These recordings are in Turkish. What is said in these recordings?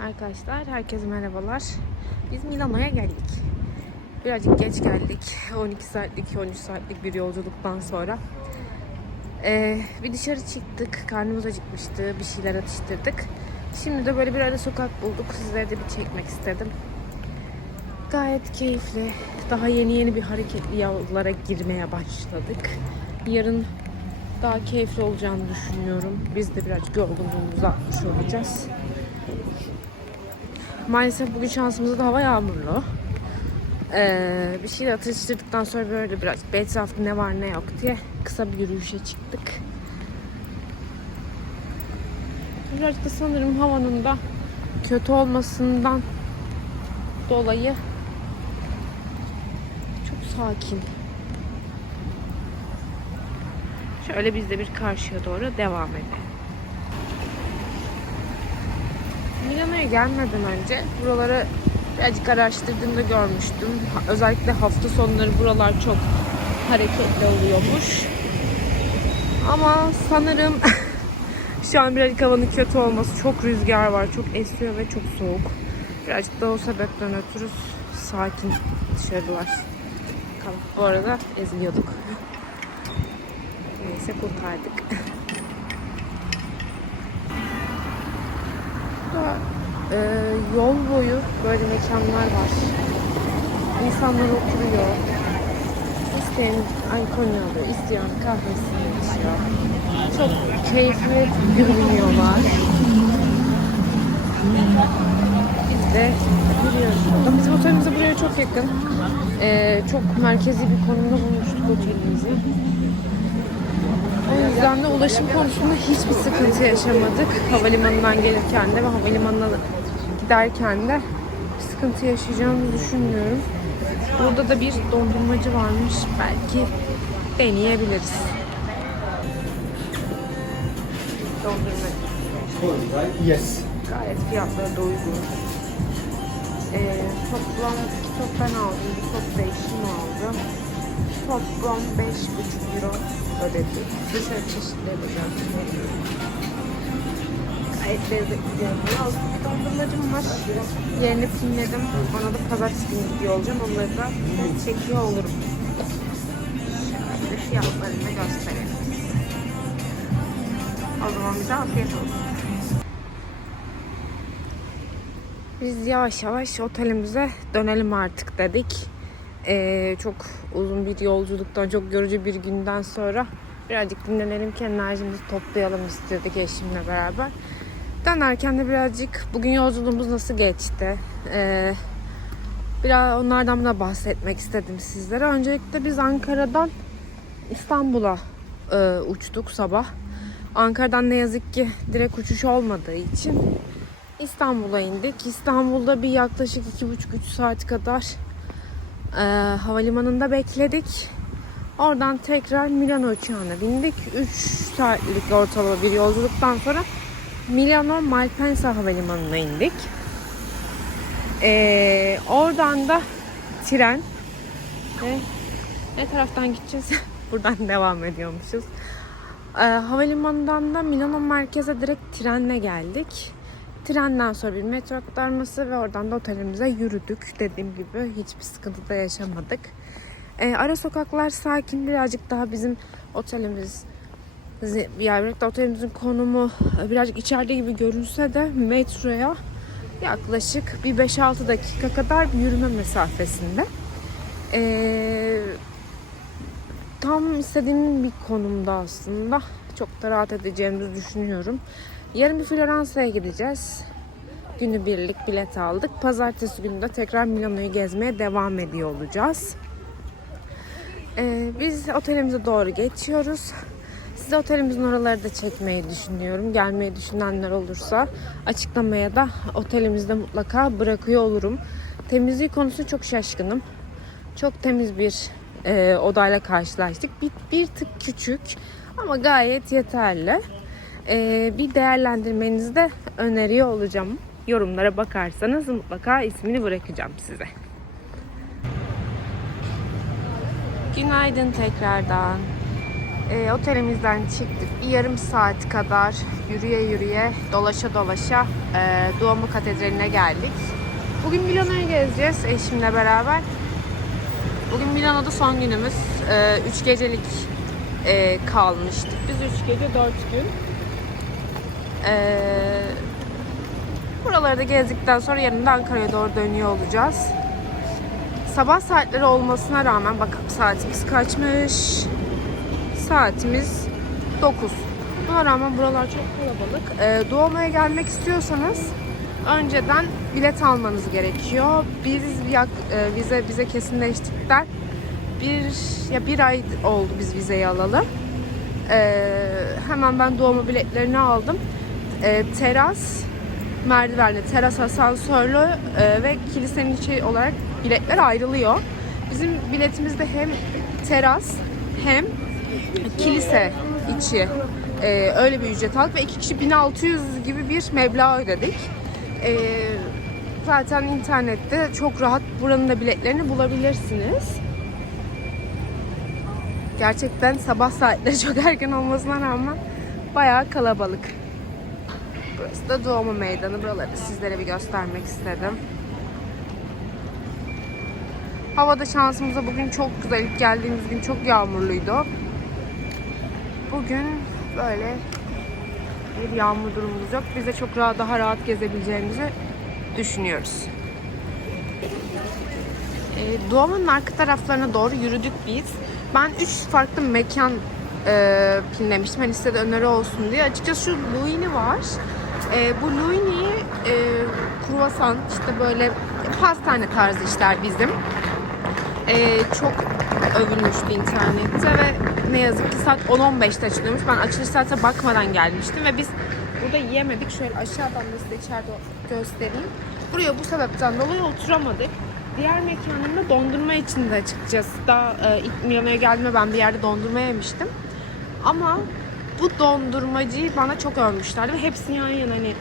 Arkadaşlar herkese merhabalar. Biz Milano'ya geldik. Birazcık geç geldik. 12 saatlik, 13 saatlik bir yolculuktan sonra. Ee, bir dışarı çıktık. Karnımız acıkmıştı. Bir şeyler atıştırdık. Şimdi de böyle bir ara sokak bulduk. Sizlere de bir çekmek istedim. Gayet keyifli. Daha yeni yeni bir hareketli yollara girmeye başladık. Yarın daha keyifli olacağını düşünüyorum. Biz de birazcık yorgunluğumuzu atmış olacağız. Maalesef bugün şansımızda da hava yağmurlu. Ee, bir şeyler atıştırdıktan sonra böyle biraz bir etrafta ne var ne yok diye kısa bir yürüyüşe çıktık. Birazcık da sanırım havanın da kötü olmasından dolayı çok sakin. Şöyle biz de bir karşıya doğru devam edelim. Milano'ya gelmeden önce buraları birazcık araştırdığımda görmüştüm. Özellikle hafta sonları buralar çok hareketli oluyormuş. Ama sanırım şu an birazcık havanın kötü olması, çok rüzgar var, çok esiyor ve çok soğuk. Birazcık da o sebepten ötürü sakin dışarılar. Bakalım. Bu arada eziliyorduk. Neyse kurtardık. Burada e, yol boyu böyle mekanlar var. İnsanlar oturuyor. İsteyen alkolünü alıyor, isteyen kahvesini içiyor. Çok keyifli yürüyorlar. Biz de yürüyoruz. Bizim otelimiz de buraya çok yakın. E, çok merkezi bir konumda bulmuştuk otelimizi. O yüzden de ulaşım konusunda hiçbir sıkıntı yaşamadık. Havalimanından gelirken de ve havalimanına giderken de sıkıntı yaşayacağımızı düşünmüyorum. Burada da bir dondurmacı varmış. Belki deneyebiliriz. Dondurmacı. Yes. Gayet fiyatları da uygun. Ee, toplam iki top ben aldım. Bir top da eşim aldı. Toplam 5,5 euro ödedik. Dışarı çeşitleri de. Gayet lezzetli görünüyor. Bir dondurmacım var. Yerini pinledim. Ona da pazartesi günü gidiyor olacağım. Onları da çekiyor olurum. Şöyle fiyatlarını da gösterelim. O zaman bize afiyet olsun. Biz yavaş yavaş otelimize dönelim artık dedik. Ee, çok uzun bir yolculuktan, çok yorucu bir günden sonra birazcık dinlenelim ki enerjimizi toplayalım istedik eşimle beraber. Dönerken de birazcık bugün yolculuğumuz nasıl geçti? Ee, biraz onlardan da bahsetmek istedim sizlere. Öncelikle biz Ankara'dan İstanbul'a e, uçtuk sabah. Ankara'dan ne yazık ki direkt uçuş olmadığı için İstanbul'a indik. İstanbul'da bir yaklaşık 2,5-3 saat kadar e, havalimanında bekledik. Oradan tekrar Milano uçağına bindik. 3 saatlik ortalama bir yolculuktan sonra Milano Malpensa havalimanına indik. E, oradan da tren ve ne taraftan gideceğiz? Buradan devam ediyormuşuz. E, havalimanından da Milano merkeze direkt trenle geldik. Trenden sonra bir metro aktarması ve oradan da otelimize yürüdük. Dediğim gibi hiçbir sıkıntı da yaşamadık. Ee, ara sokaklar sakin birazcık daha bizim otelimiz yani da otelimizin konumu birazcık içeride gibi görünse de metroya yaklaşık bir 5-6 dakika kadar bir yürüme mesafesinde. Ee, tam istediğim bir konumda aslında. Çok da rahat edeceğimizi düşünüyorum. Yarın bir Floransa'ya gideceğiz. Günübirlik bilet aldık. Pazartesi günü de tekrar Milano'yu gezmeye devam ediyor olacağız. Ee, biz otelimize doğru geçiyoruz. Size otelimizin oraları da çekmeyi düşünüyorum. Gelmeyi düşünenler olursa açıklamaya da otelimizde mutlaka bırakıyor olurum. Temizliği konusunda çok şaşkınım. Çok temiz bir e, odayla karşılaştık. Bir, bir tık küçük ama gayet yeterli. Ee, bir değerlendirmenizi de öneriyor olacağım. Yorumlara bakarsanız mutlaka ismini bırakacağım size. Günaydın tekrardan. E, otelimizden çıktık. Bir yarım saat kadar yürüye yürüye, dolaşa dolaşa e, Duomo Katedrali'ne geldik. Bugün Milano'yu gezeceğiz eşimle beraber. Bugün Milano'da son günümüz. E, üç gecelik e, kalmıştık. Biz üç gece, dört gün. E, buraları da gezdikten sonra yarın da Ankara'ya doğru dönüyor olacağız. Sabah saatleri olmasına rağmen bakalım saatimiz kaçmış. Saatimiz 9. Buna rağmen buralar çok kalabalık. Ee, Duomo'ya gelmek istiyorsanız önceden bilet almanız gerekiyor. Biz yak, e, vize bize kesinleştikten bir ya bir ay oldu biz vizeyi alalı. Ee, hemen ben Duomo biletlerini aldım. Ee, teras merdivenli, teras asansörlü e, ve kilisenin içi olarak biletler ayrılıyor. Bizim biletimizde hem teras hem kilise içi e, öyle bir ücret aldık ve iki kişi 1600 gibi bir meblağ ödedik. E, zaten internette çok rahat buranın da biletlerini bulabilirsiniz. Gerçekten sabah saatleri çok erken olmasına rağmen bayağı kalabalık. Burası da Duomo Meydanı. Buraları sizlere bir göstermek istedim. Havada şansımıza bugün çok güzel. İlk geldiğimiz gün çok yağmurluydu. Bugün böyle bir yağmur durumumuz yok. Biz de çok rahat, daha rahat gezebileceğimizi düşünüyoruz. E, Duomo'nun arka taraflarına doğru yürüdük biz. Ben üç farklı mekan e, pinlemiştim. Hani size de öneri olsun diye. Açıkçası şu Luini var. E, bu Luini e, kruvasan işte böyle pastane tarzı işler bizim. E, çok övülmüştü internette ve ne yazık ki saat 10-15'te açılıyormuş. Ben açılış saate bakmadan gelmiştim ve biz burada yiyemedik. Şöyle aşağıdan da size içeride göstereyim. Buraya bu sebepten dolayı oturamadık. Diğer mekanımda dondurma için de açıkçası daha e, ilk Milano'ya geldiğimde ben bir yerde dondurma yemiştim. Ama bu dondurmacıyı bana çok övmüşlerdi ve hepsi yan yana hani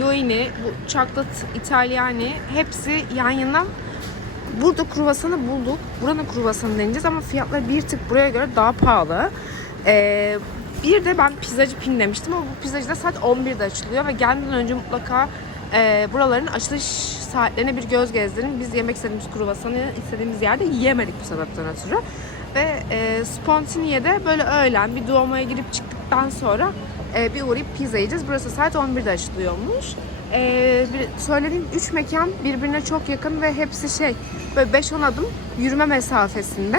Luini, bu Chocolate Italiani hepsi yan yana Burada kruvasanı bulduk. Buranın kruvasanı deneyeceğiz ama fiyatları bir tık buraya göre daha pahalı. Ee, bir de ben pizzacı pinlemiştim ama bu pizzacı da saat 11'de açılıyor ve gelmeden önce mutlaka e, buraların açılış saatlerine bir göz gezdirin. Biz yemek istediğimiz kruvasanı istediğimiz yerde yiyemedik bu sebepten ötürü. Ve e, Spontiniye'de böyle öğlen bir Duomo'ya girip çıktıktan sonra e, bir uğrayıp pizza yiyeceğiz. Burası saat 11'de açılıyormuş. Ee, bir, söylediğim 3 mekan birbirine çok yakın ve hepsi şey böyle 5-10 adım yürüme mesafesinde.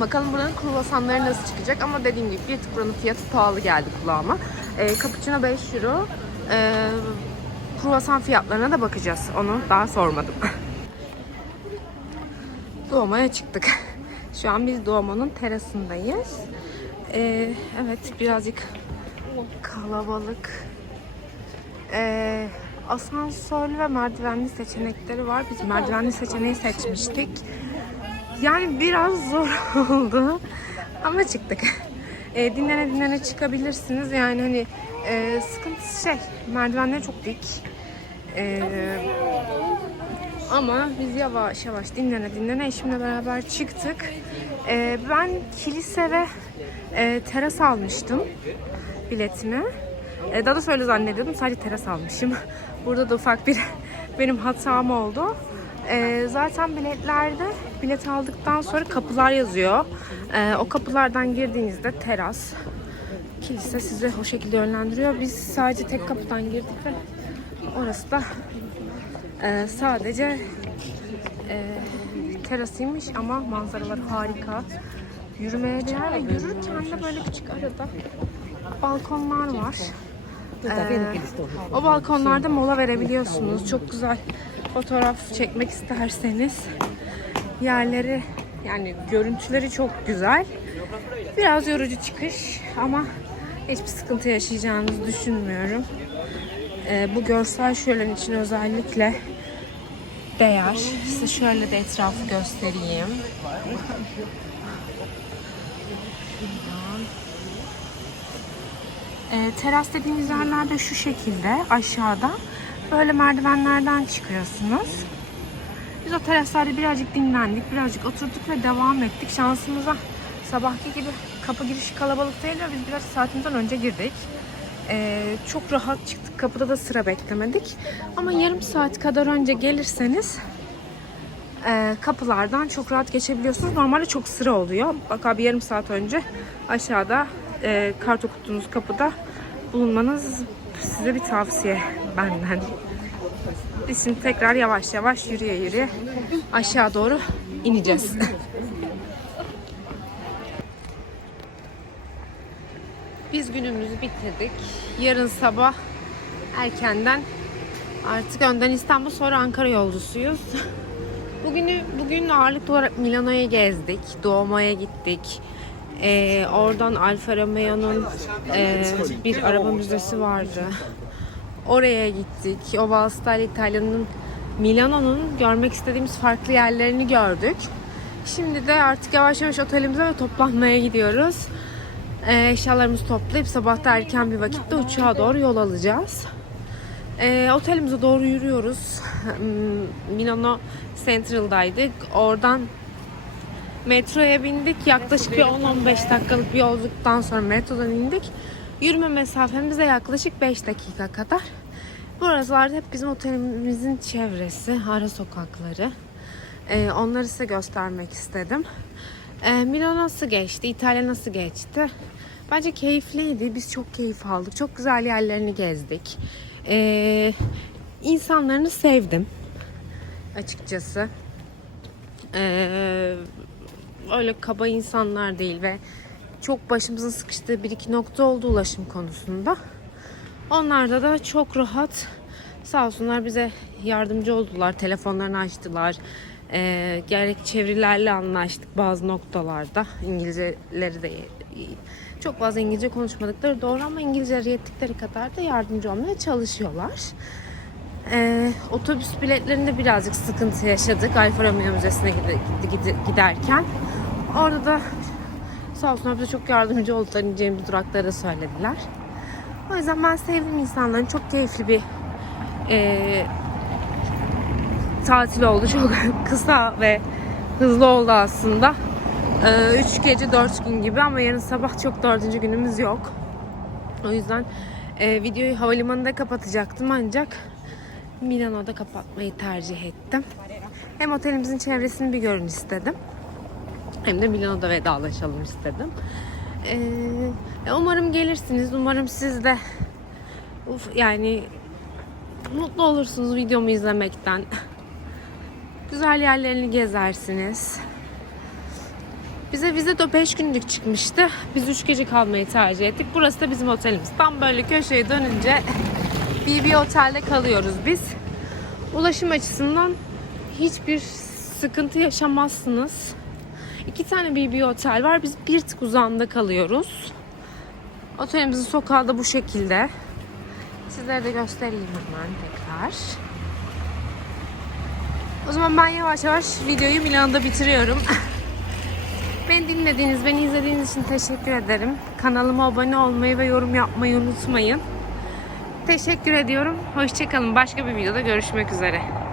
Bakalım buranın kruvasanları nasıl çıkacak ama dediğim gibi bir tık buranın fiyatı pahalı geldi kulağıma. Ee, cappuccino 5 euro. Ee, kruvasan fiyatlarına da bakacağız. Onu daha sormadım. Doğmaya çıktık. Şu an biz Doğma'nın terasındayız. Ee, evet birazcık kalabalık. Ee, asansörlü ve merdivenli seçenekleri var. Biz merdivenli seçeneği seçmiştik. Yani biraz zor oldu ama çıktık. Ee, dinlene dinlene çıkabilirsiniz. Yani hani e, sıkıntısı şey merdivenleri çok dik. Ee, ama biz yavaş yavaş dinlene dinlene eşimle beraber çıktık. Ee, ben kilise ve e, teras almıştım biletimi. E, daha da şöyle zannediyordum. Sadece teras almışım. Burada da ufak bir benim hatam oldu. E, zaten biletlerde bilet aldıktan sonra kapılar yazıyor. E, o kapılardan girdiğinizde teras, kilise sizi o şekilde yönlendiriyor. Biz sadece tek kapıdan girdik ve orası da e, sadece e, terasıymış ama manzaralar harika. Yürümeye değer ve yürürken de böyle küçük arada balkonlar var. Ee, o balkonlarda mola verebiliyorsunuz. Çok güzel fotoğraf çekmek isterseniz. Yerleri yani görüntüleri çok güzel. Biraz yorucu çıkış ama hiçbir sıkıntı yaşayacağınızı düşünmüyorum. Ee, bu görsel şölen için özellikle değer. Size şöyle de etrafı göstereyim. E, teras dediğimiz yerlerde şu şekilde aşağıda böyle merdivenlerden çıkıyorsunuz. Biz o teraslarda birazcık dinlendik, birazcık oturduk ve devam ettik. Şansımıza sabahki gibi kapı girişi kalabalık değil ve biz biraz saatimizden önce girdik. Ee, çok rahat çıktık. Kapıda da sıra beklemedik. Ama yarım saat kadar önce gelirseniz e, kapılardan çok rahat geçebiliyorsunuz. Normalde çok sıra oluyor. Bak abi yarım saat önce aşağıda e, kart okuttuğunuz kapıda bulunmanız size bir tavsiye benden. Biz şimdi tekrar yavaş yavaş yürüye yürüye aşağı doğru ineceğiz. Biz günümüzü bitirdik. Yarın sabah erkenden artık önden İstanbul sonra Ankara yolcusuyuz. Bugünü bugün ağırlıklı olarak Milano'ya gezdik. Doğma'ya gittik. Ee, oradan Alfa Romeo'nun e, bir araba müzesi vardı. Oraya gittik. O Valstal İtalya'nın Milano'nun görmek istediğimiz farklı yerlerini gördük. Şimdi de artık yavaş yavaş otelimize ve toplanmaya gidiyoruz. Ee, eşyalarımızı toplayıp sabah da erken bir vakitte uçağa doğru yol alacağız. Ee, otelimize doğru yürüyoruz. Hmm, Milano Central'daydık. Oradan metroya bindik. Yaklaşık bir 10-15 dakikalık bir yolculuktan sonra metrodan indik. Yürüme mesafemiz de yaklaşık 5 dakika kadar. Buralarda hep bizim otelimizin çevresi, ara sokakları. Ee, onları size göstermek istedim. Ee, Milano nasıl geçti? İtalya nasıl geçti? Bence keyifliydi. Biz çok keyif aldık. Çok güzel yerlerini gezdik. Ee, insanlarını sevdim. Açıkçası. Ee, öyle kaba insanlar değil ve çok başımızın sıkıştığı bir iki nokta oldu ulaşım konusunda. Onlarda da çok rahat sağ olsunlar bize yardımcı oldular. Telefonlarını açtılar. Ee, gerek çevirilerle anlaştık bazı noktalarda. İngilizceleri de çok fazla İngilizce konuşmadıkları doğru ama İngilizce yettikleri kadar da yardımcı olmaya çalışıyorlar. Ee, otobüs biletlerinde birazcık sıkıntı yaşadık Alfa Romeo Müzesi'ne gide- gide- giderken. Orada da sağ olsunlar bize çok yardımcı oldular. İneceğimiz durakları da söylediler. O yüzden ben sevdim insanların. Çok keyifli bir e, tatil oldu. Çok kısa ve hızlı oldu aslında. 3 gece 4 gün gibi ama yarın sabah çok dördüncü günümüz yok. O yüzden e, videoyu havalimanında kapatacaktım ancak Milano'da kapatmayı tercih ettim. Hem otelimizin çevresini bir görün istedim. Hem de Milano'da vedalaşalım istedim. Ee, umarım gelirsiniz. Umarım siz de uf, yani mutlu olursunuz videomu izlemekten. Güzel yerlerini gezersiniz. Bize vize de 5 günlük çıkmıştı. Biz 3 gece kalmayı tercih ettik. Burası da bizim otelimiz. Tam böyle köşeye dönünce BB Otel'de kalıyoruz biz. Ulaşım açısından hiçbir sıkıntı yaşamazsınız. İki tane BB Otel var. Biz bir tık uzağında kalıyoruz. Otelimizin sokağı da bu şekilde. Sizlere de göstereyim hemen tekrar. O zaman ben yavaş yavaş videoyu Milano'da bitiriyorum. Beni dinlediğiniz, beni izlediğiniz için teşekkür ederim. Kanalıma abone olmayı ve yorum yapmayı unutmayın. Teşekkür ediyorum. Hoşçakalın. Başka bir videoda görüşmek üzere.